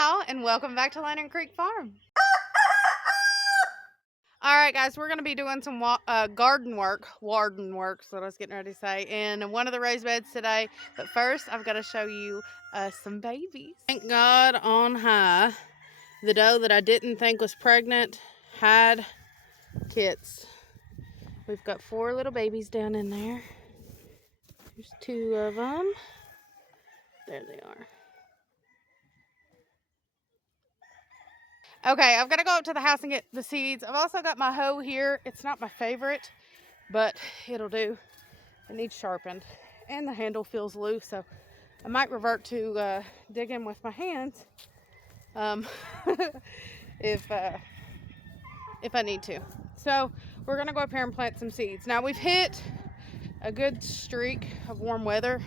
y'all, and welcome back to Lantern Creek Farm. All right, guys, we're going to be doing some garden work, is what I was getting ready to say, in one of the raised beds today. But first, I've got to show you some babies. Thank God on high, the doe that I didn't think was pregnant had kits. We've got 4 little babies down in there. There's 2 of them. There they are. Okay, I've got to go up to the house and get the seeds. I've also got my hoe here. It's not my favorite, but it'll do. It needs sharpened, and the handle feels loose, so I might revert to digging with my hands if I need to. So we're gonna go up here and plant some seeds. Now we've hit a good streak of warm weather.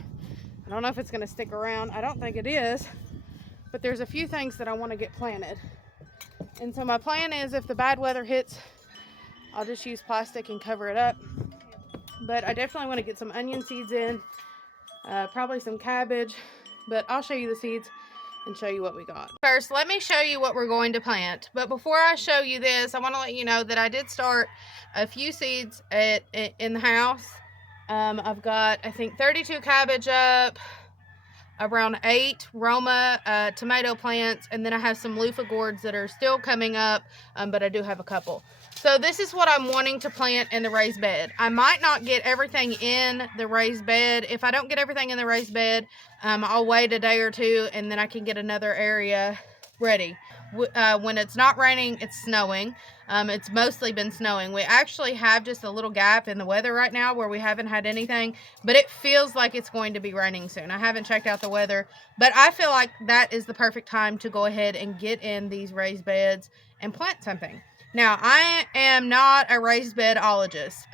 I don't know if it's gonna stick around. I don't think it is, but there's a few things that I want to get planted. And so my plan is, if the bad weather hits, I'll just use plastic and cover it up. But I definitely want to get some onion seeds in, probably some cabbage, but I'll show you the seeds and show you what we got. First, let me show you what we're going to plant. But before I show you this, I want to let you know that I did start a few seeds in the house. I've got, I think, 32 cabbage up, around 8 Roma tomato plants, and then I have some loofah gourds that are still coming up, but I do have a couple. So this is what I'm wanting to plant in the raised bed. I might not get everything in the raised bed. If I don't get everything in the raised bed, I'll wait a day or two, and then I can get another area ready. When it's not raining, it's snowing. It's mostly been snowing. We actually have just a little gap in the weather right now where we haven't had anything, but it feels like it's going to be raining soon. I haven't checked out the weather, but I feel like that is the perfect time to go ahead and get in these raised beds and plant something. Now, I am not a raised bedologist.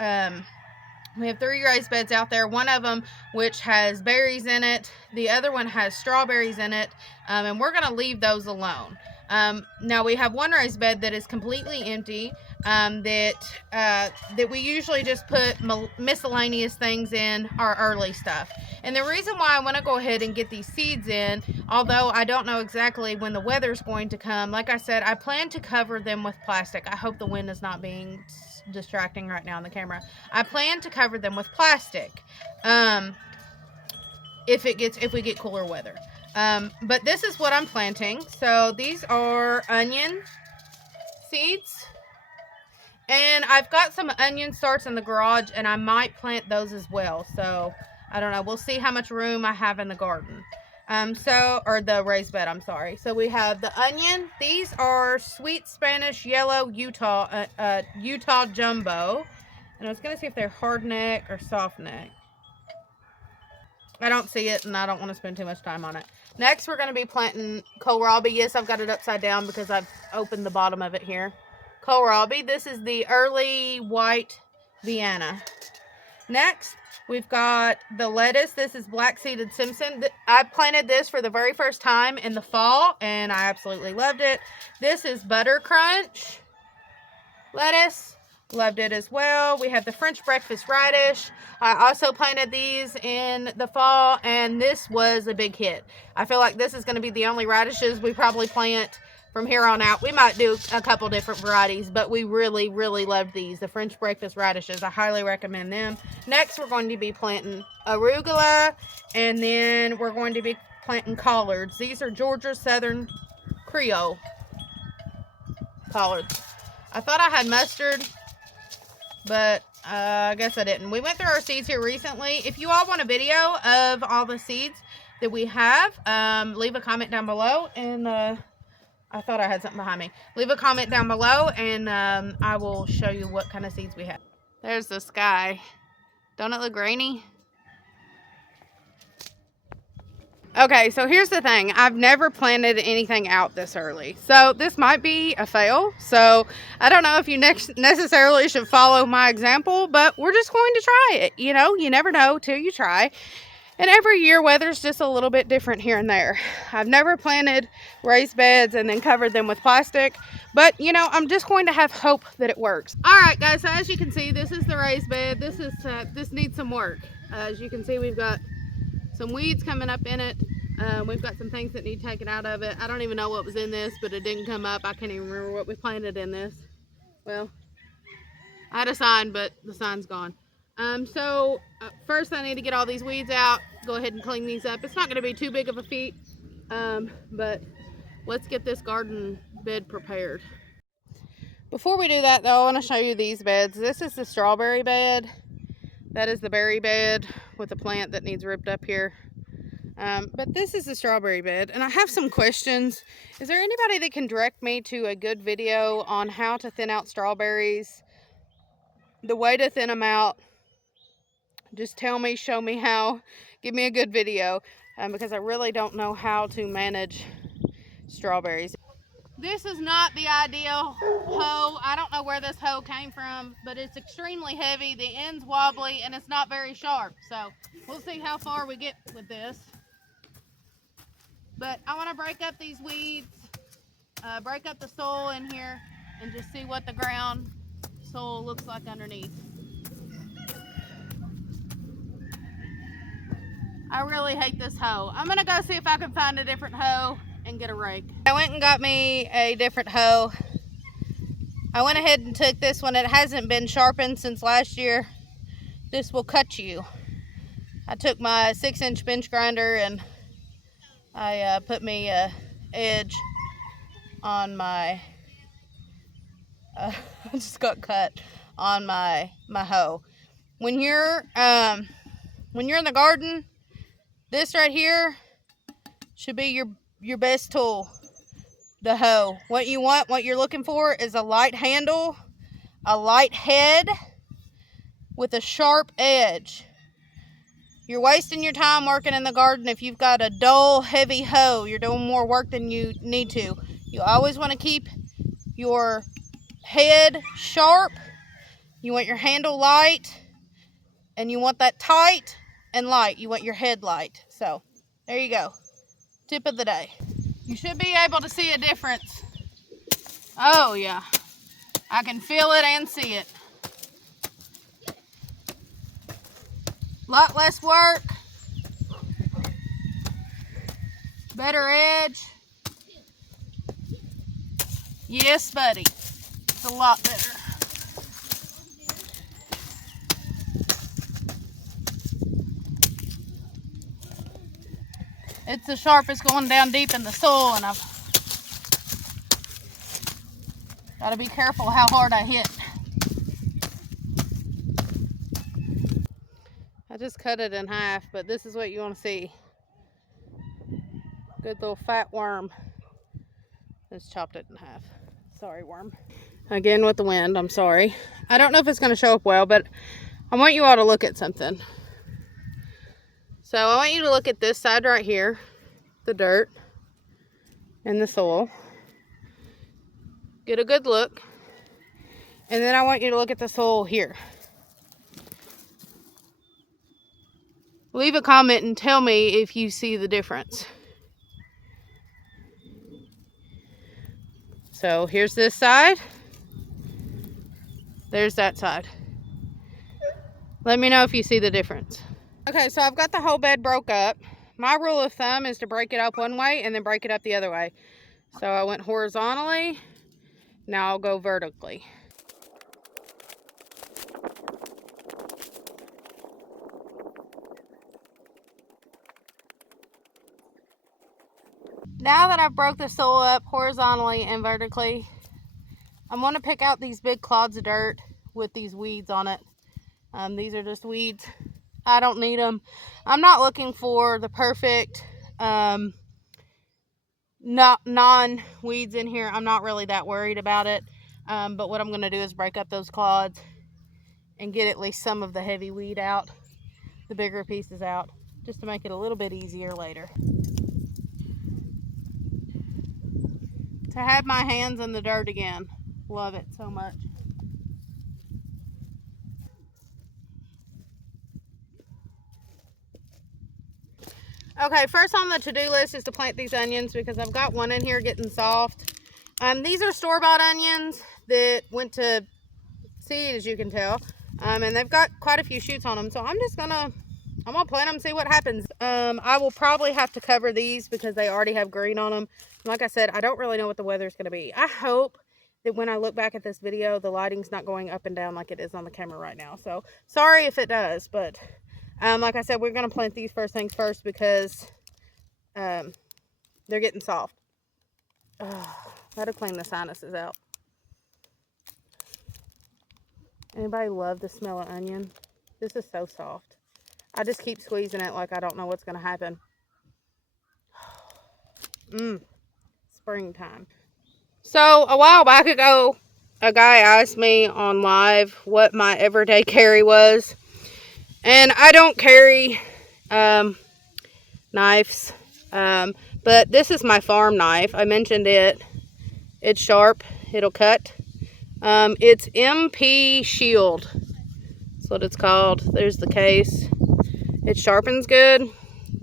We have 3 raised beds out there. One of them which has berries in it. The other one has strawberries in it, and we're going to leave those alone. Now we have one raised bed that is completely empty, that we usually just put miscellaneous things in, our early stuff. And the reason why I want to go ahead and get these seeds in, although I don't know exactly when the weather's going to come, like I said, I plan to cover them with plastic. I hope the wind is not being distracting right now on the camera. I plan to cover them with plastic, if we get cooler weather. But this is what I'm planting. So these are onion seeds, and I've got some onion starts in the garage, and I might plant those as well. So I don't know, we'll see how much room I have in the garden. Or the raised bed, I'm sorry. So we have the onion. These are sweet Spanish yellow Utah jumbo, and I was gonna see if they're hard neck or soft neck. I don't see it, and I don't want to spend too much time on it. Next, we're going to be planting kohlrabi. Yes, I've got it upside down because I've opened the bottom of it here. Kohlrabi. This is the early white Vienna. Next, we've got the lettuce. This is black-seeded Simpson. I planted this for the very first time in the fall, and I absolutely loved it. This is Butter Crunch lettuce. Loved it as well. We have the French breakfast radish. I also planted these in the fall, and this was a big hit. I feel like this is going to be the only radishes we probably plant from here on out. We might do a couple different varieties, but we really, really loved these. The French breakfast radishes. I highly recommend them. Next, we're going to be planting arugula, and then we're going to be planting collards. These are Georgia Southern Creole collards. I thought I had mustard, but I guess I didn't. We went through our seeds here recently. If you all want a video of all the seeds that we have, leave a comment down below. And I thought I had something behind me. Leave a comment down below, and I will show you what kind of seeds we have. There's the sky. Don't it look rainy? Okay, so here's the thing. I've never planted anything out this early, so this might be a fail. So I don't know if you necessarily should follow my example, but we're just going to try it. You know, you never know till you try. And every year, weather's just a little bit different here and there. I've never planted raised beds and then covered them with plastic, but you know, I'm just going to have hope that it works. All right, guys, so as you can see, this is the raised bed. This needs some work. As you can see, we've got some weeds coming up in it. We've got some things that need taken out of it. I don't even know what was in this, but it didn't come up. I can't even remember what we planted in this. Well, I had a sign, but the sign's gone. First I need to get all these weeds out, go ahead and clean these up. It's not going to be too big of a feat, but let's get this garden bed prepared. Before we do that though, I want to show you these beds. This is the strawberry bed. That is the berry bed with the plant that needs ripped up here. But this is the strawberry bed, and I have some questions. Is there anybody that can direct me to a good video on how to thin out strawberries? The way to thin them out. Just tell me, show me how. Give me a good video, because I really don't know how to manage strawberries. This is not the ideal hoe. I don't know where this hoe came from, but it's extremely heavy. The end's wobbly, and it's not very sharp. So we'll see how far we get with this. But I want to break up these weeds, break up the soil in here, and just see what the ground soil looks like underneath. I really hate this hoe. I'm gonna go see if I can find a different hoe and get a rake. I went and got me a different hoe. I went ahead and took this one. It hasn't been sharpened since last year. This will cut you. I took my 6-inch bench grinder and I put me a edge on my, I just got cut on my hoe. When you're in the garden, this right here should be your best tool, the hoe. What you're looking for is a light handle, a light head with a sharp edge. You're wasting your time working in the garden if you've got a dull, heavy hoe. You're doing more work than you need to. You always want to keep your head sharp. You want your handle light, and you want that tight and light. You want your head light. So there you go. Tip of the day. You should be able to see a difference. Oh yeah, I can feel it and see it. Lot less work, better edge. Yes, buddy, it's a lot better. It's the sharpest going down deep in the soil, and I've got to be careful how hard I hit. I just cut it in half, but this is what you want to see. Good little fat worm. Just chopped it in half. Sorry, worm. Again with the wind, I'm sorry. I don't know if it's going to show up well, but I want you all to look at something. So I want you to look at this side right here, the dirt and the soil. Get a good look. And then I want you to look at the soil here. Leave a comment and tell me if you see the difference. So here's this side. There's that side. Let me know if you see the difference. Okay, so I've got the whole bed broke up. My rule of thumb is to break it up one way and then break it up the other way. So I went horizontally. Now I'll go vertically. Now that I've broke the soil up horizontally and vertically, I'm going to pick out these big clods of dirt with these weeds on it. These are just weeds. I don't need them. I'm not looking for the perfect non-weeds in here. I'm not really that worried about it. But what I'm going to do is break up those clods and get at least some of the heavy weed out, the bigger pieces out, just to make it a little bit easier later. To have my hands in the dirt again. Love it so much. Okay, first on the to-do list is to plant these onions because I've got one in here getting soft. These are store-bought onions that went to seed, as you can tell. And they've got quite a few shoots on them. So I'm gonna plant them, see what happens. I will probably have to cover these because they already have green on them. Like I said, I don't really know what the weather is going to be. I hope that when I look back at this video, the lighting's not going up and down like it is on the camera right now. So sorry if it does, but like I said, we're going to plant these first things first because they're getting soft. Gotta clean the sinuses out. Anybody love the smell of onion? This is so soft. I just keep squeezing it like I don't know what's going to happen. Springtime. So a while back ago, a guy asked me on live what my everyday carry was. And I don't carry knives. But this is my farm knife. I mentioned it. It's sharp. It'll cut. It's MP Shield. That's what it's called. There's the case. It sharpens good.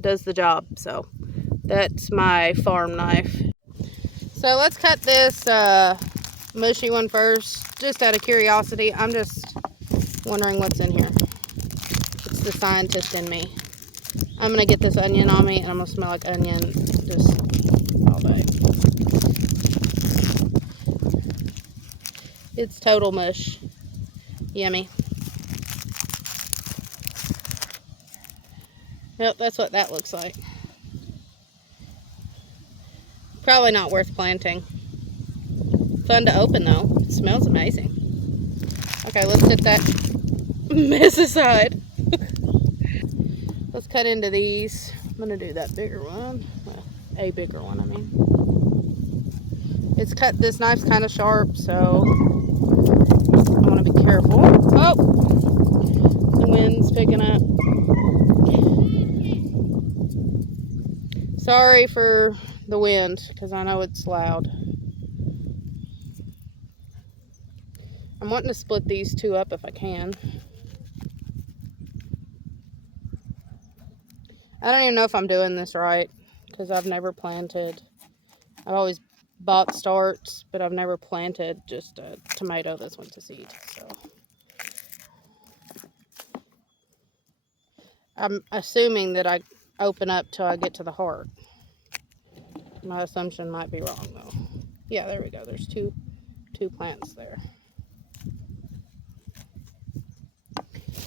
Does the job. So that's my farm knife. So let's cut this mushy one first. Just out of curiosity. I'm just wondering what's in here. It's the scientist in me. I'm going to get this onion on me and I'm going to smell like onion just all day. It's total mush. Yummy. Yep, that's what that looks like. Probably not worth planting. Fun to open though. It smells amazing. Okay, let's get that mess aside. Let's cut into these. I'm going to do that bigger one. Well, a bigger one, I mean. It's cut, this knife's kind of sharp, so I want to be careful. Oh! The wind's picking up. Sorry for the wind, because I know it's loud. I'm wanting to split these two up if I can. I don't even know if I'm doing this right, because I've never planted. I've always bought starts, but I've never planted just a tomato that's went to seed. So I'm assuming that I open up till I get to the heart. My assumption might be wrong though. Yeah, there we go. There's two plants there.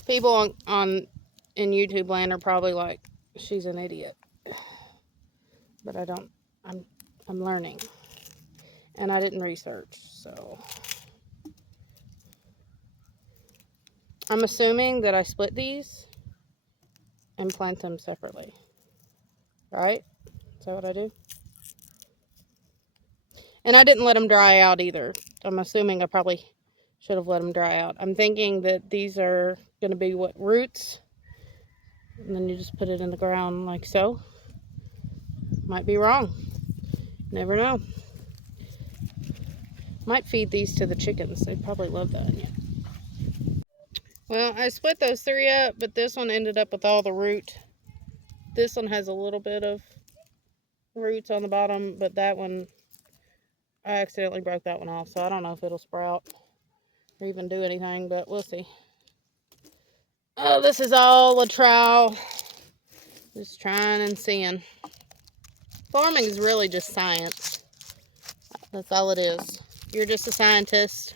People in YouTube land are probably like, she's an idiot. But I don't. I'm learning. And I didn't research, so I'm assuming that I split these and plant them separately. Right? Is that what I do? And I didn't let them dry out either. I'm assuming I probably should have let them dry out. I'm thinking that these are going to be what, roots? And then you just put it in the ground like so. Might be wrong. Never know. Might feed these to the chickens. They'd probably love the onion. Well, I split those three up, but this one ended up with all the root. This one has a little bit of roots on the bottom, but that one, I accidentally broke that one off, so I don't know if it'll sprout or even do anything, but we'll see. Oh, this is all a trial. Just trying and seeing. Farming is really just science. That's all it is. You're just a scientist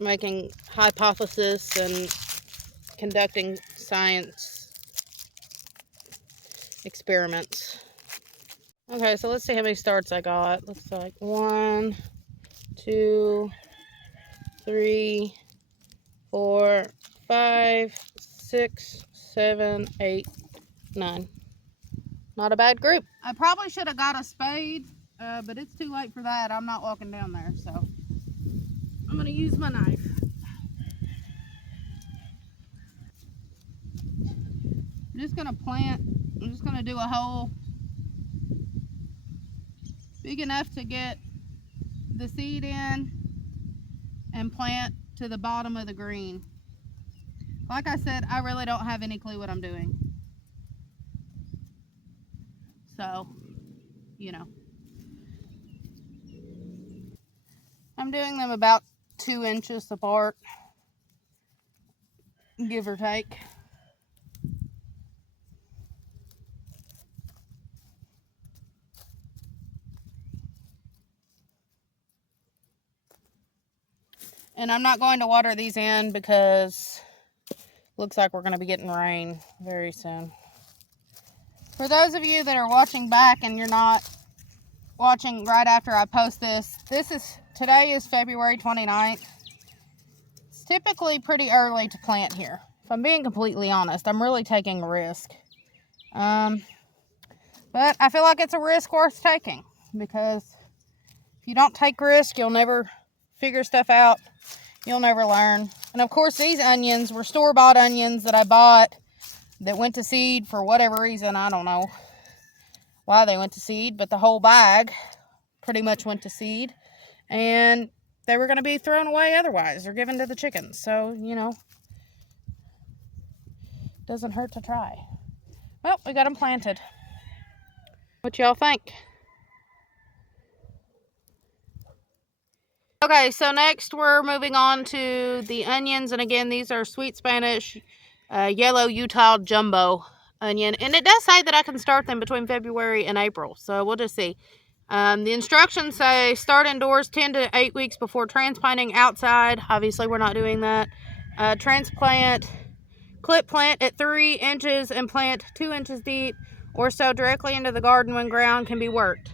making hypotheses and conducting science experiments. Okay, so let's see how many starts I got. Looks like 1, 2, 3, 4, 5, 6, 7, 8, 9. Not a bad group. I probably should have got a spade, but it's too late for that. I'm not walking down there, so I'm going to use my knife. I'm just going to plant. I'm just going to do a hole big enough to get the seed in and plant to the bottom of the green. Like I said, I really don't have any clue what I'm doing. So, you know. I'm doing them about 2 inches apart, give or take. And I'm not going to water these in because looks like we're going to be getting rain very soon. For those of you that are watching back and you're not watching right after I post this, today is February 29th. It's typically pretty early to plant here. If I'm being completely honest, I'm really taking a risk. But I feel like it's a risk worth taking, because if you don't take risk, you'll never figure stuff out. You'll never learn. And of course, these onions were store-bought onions that I bought that went to seed for whatever reason. I don't know why they went to seed, but the whole bag pretty much went to seed, and they were going to be thrown away otherwise or given to the chickens. So, you know, doesn't hurt to try. Well, we got them planted. What y'all think? Okay, so next we're moving on to the onions, and again, these are sweet Spanish yellow Utah jumbo onion, and it does say that I can start them between February and April, so we'll just see. The instructions say start indoors 10 to 8 weeks before transplanting outside. Obviously, we're not doing that. Transplant, clip plant at 3 inches and plant 2 inches deep or so directly into the garden when ground can be worked.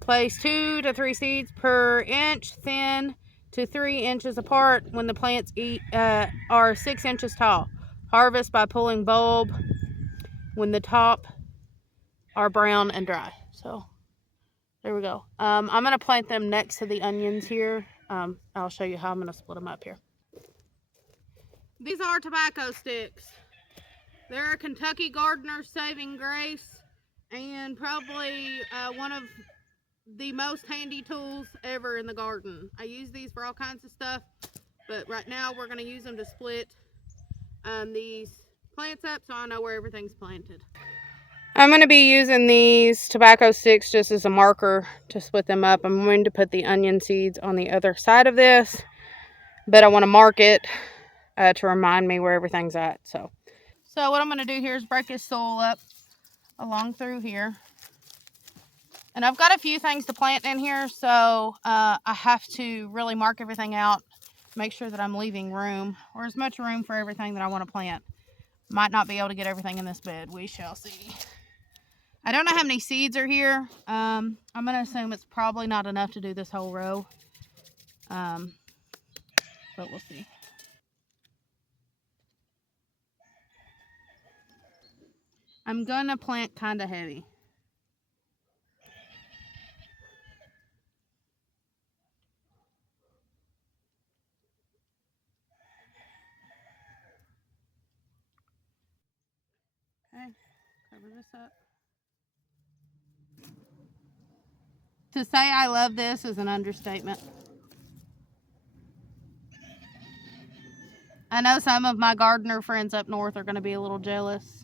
Place 2 to 3 seeds per inch, thin to 3 inches apart when the plants are 6 inches tall. Harvest by pulling bulb when the top are brown and dry. So there we go. I'm going to plant them next to the onions here. I'll show you how I'm going to split them up here. These are tobacco sticks. They're a Kentucky Gardener Saving Grace, and probably one of the most handy tools ever in the garden. I use these for all kinds of stuff, but right now we're going to use them to split these plants up so I know where everything's planted. I'm going to be using these tobacco sticks just as a marker to split them up. I'm going to put the onion seeds on the other side of this, but I want to mark it to remind me where everything's at. So what I'm going to do here is break this soil up along through here. And I've got a few things to plant in here, so I have to really mark everything out, make sure that I'm leaving room, or as much room for everything that I want to plant. Might not be able to get everything in this bed. We shall see. I don't know how many seeds are here. I'm going to assume it's probably not enough to do this whole row. But we'll see. I'm going to plant kind of heavy. Okay, cover this up. To say I love this is an understatement. I know some of my gardener friends up north are going to be a little jealous.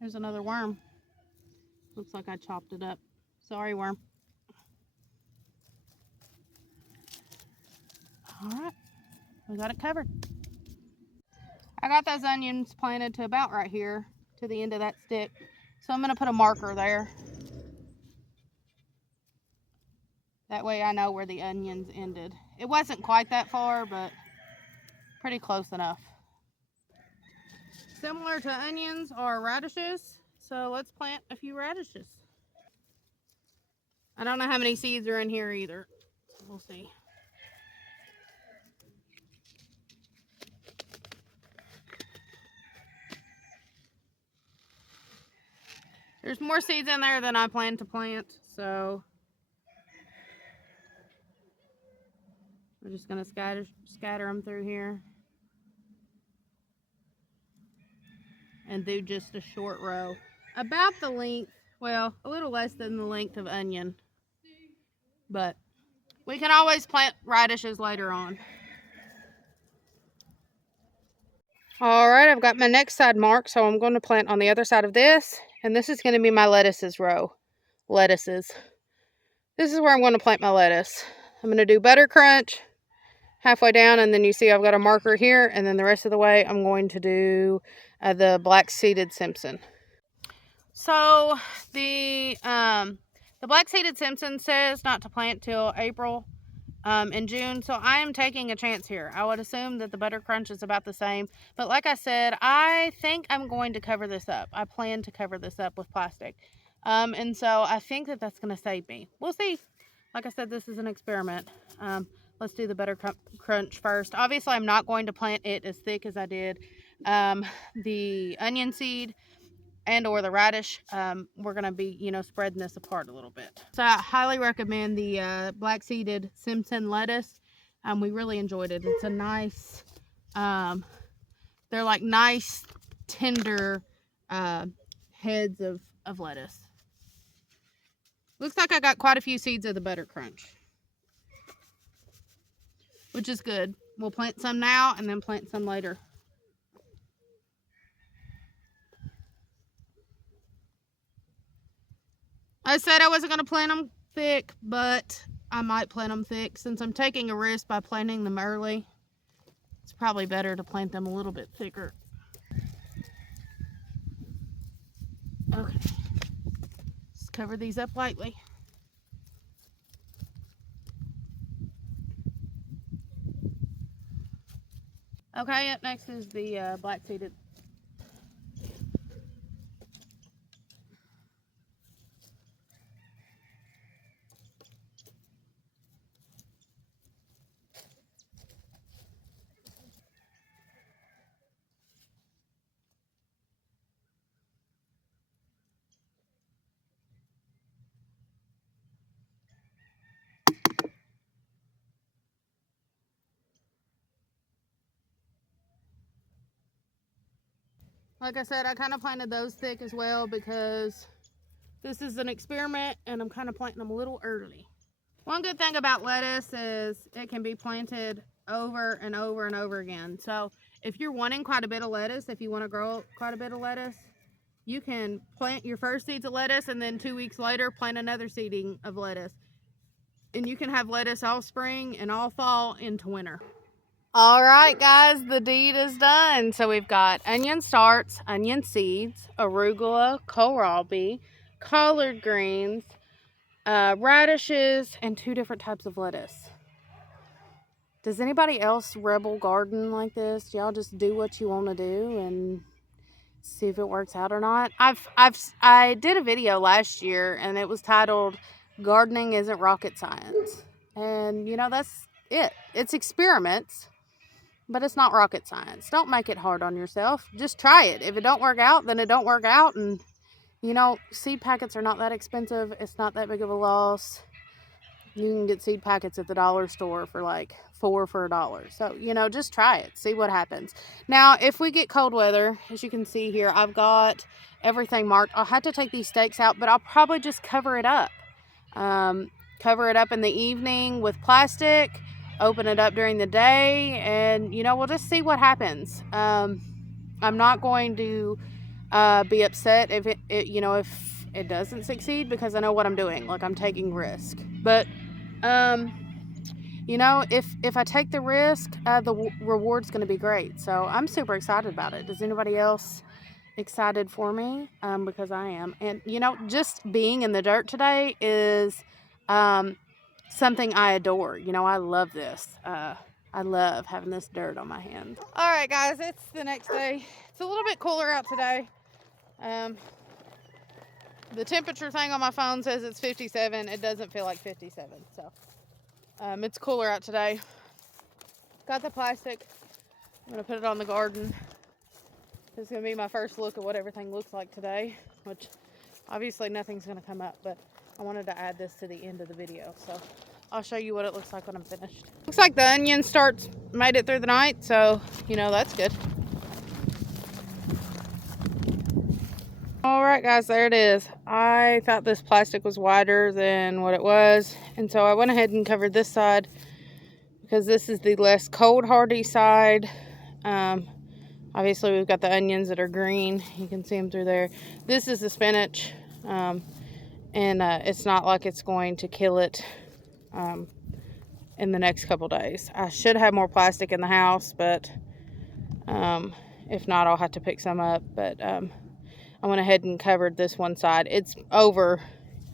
There's another worm. Looks like I chopped it up. Sorry, worm. All right, we got it covered. I got those onions planted to about right here, to the end of that stick. So I'm going to put a marker there. That way I know where the onions ended. It wasn't quite that far, but pretty close enough. Similar to onions are radishes, so let's plant a few radishes. I don't know how many seeds are in here either. We'll see. There's more seeds in there than I plan to plant, so we're just going to scatter them through here. And do just a short row. About the length, well, a little less than the length of onion. But we can always plant radishes later on. Alright, I've got my next side marked, so I'm going to plant on the other side of this. And this is going to be my lettuces row. Lettuces. This is where I'm going to plant my lettuce. I'm going to do Butter Crunch, halfway down, and then you see I've got a marker here, and then the rest of the way I'm going to do the black-seeded Simpson. So the black-seeded Simpson says not to plant till April in June, so I am taking a chance here. I would assume that the Butter Crunch is about the same, but like I said, I think I'm going to cover this up. I plan to cover this up with plastic, and so I think that that's going to save me. We'll see. Like I said, this is an experiment. Let's do the Butter Crunch first. Obviously, I'm not going to plant it as thick as I did the onion seed and or the radish. We're going to be, spreading this apart a little bit. So I highly recommend the black-seeded Simpson lettuce. We really enjoyed it. It's a nice, they're like nice, tender heads of lettuce. Looks like I got quite a few seeds of the Butter Crunch, which is good. We'll plant some now and then plant some later. I said I wasn't going to plant them thick, but I might plant them thick. Since I'm taking a risk by planting them early, it's probably better to plant them a little bit thicker. Okay. Just cover these up lightly. Okay, up next is the black-seeded. Like I said, I kind of planted those thick as well because this is an experiment and I'm kind of planting them a little early. One good thing about lettuce is it can be planted over and over and over again. So if you're wanting quite a bit of lettuce, if you want to grow quite a bit of lettuce, you can plant your first seeds of lettuce and then 2 weeks later plant another seeding of lettuce. And you can have lettuce all spring and all fall into winter. All right, guys, the deed is done. So we've got onion starts, onion seeds, arugula, kohlrabi, collard greens, radishes, and 2 different types of lettuce. Does anybody else rebel garden like this? Y'all just do what you want to do and see if it works out or not? I did a video last year and it was titled "Gardening Isn't Rocket Science," and that's it. It's experiments. But it's not rocket science. Don't make it hard on yourself. Just try it. If it don't work out, then it don't work out. And, seed packets are not that expensive. It's not that big of a loss. You can get seed packets at the dollar store for like 4 for $1. So, just try it. See what happens. Now, if we get cold weather, as you can see here, I've got everything marked. I'll have to take these stakes out, but I'll probably just cover it up. Cover it up in the evening with plastic. Open it up during the day, and we'll just see what happens. I'm not going to be upset if if it doesn't succeed, because I know what I'm doing. Like, I'm taking risk. But if I take the risk, the reward's going to be great. So I'm super excited about it. Is anybody else excited for me? Because I am. And just being in the dirt today is something I adore. I love this. I love having this dirt on my hands. All right, guys, it's the next day. It's a little bit cooler out today. The temperature thing on my phone says it's 57. It doesn't feel like 57. So it's cooler out today. Got the plastic. I'm gonna put it on the garden. This is gonna be my first look at what everything looks like today, which obviously nothing's gonna come up, but I wanted to add this to the end of the video, so I'll show you what it looks like when I'm finished. Looks like the onion starts made it through the night, so that's good. All right, guys, there it is. I thought this plastic was wider than what it was, and so I went ahead and covered this side because this is the less cold hardy side. Obviously we've got the onions that are green. You can see them through there. This is the spinach. And it's not like it's going to kill it in the next couple days. I should have more plastic in the house, but if not, I'll have to pick some up. But I went ahead and covered this one side. It's over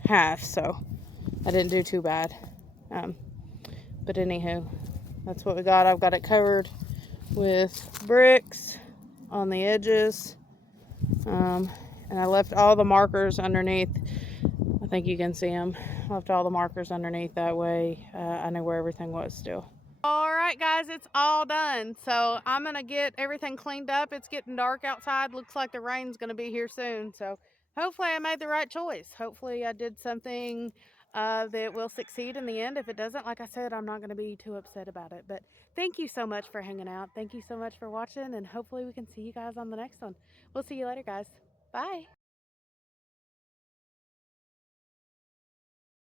half, so I didn't do too bad. But anywho, that's what we got. I've got it covered with bricks on the edges. And I left all the markers underneath. I think you can see them. Left all the markers underneath, that way I knew where everything was still. All right, guys, it's all done. So I'm gonna get everything cleaned up. It's getting dark outside. Looks like the rain's gonna be here soon. So hopefully I made the right choice. Hopefully I did something that will succeed in the end. If it doesn't, like I said, I'm not gonna be too upset about it. But thank you so much for hanging out. Thank you so much for watching, and hopefully we can see you guys on the next one. We'll see you later, guys. Bye.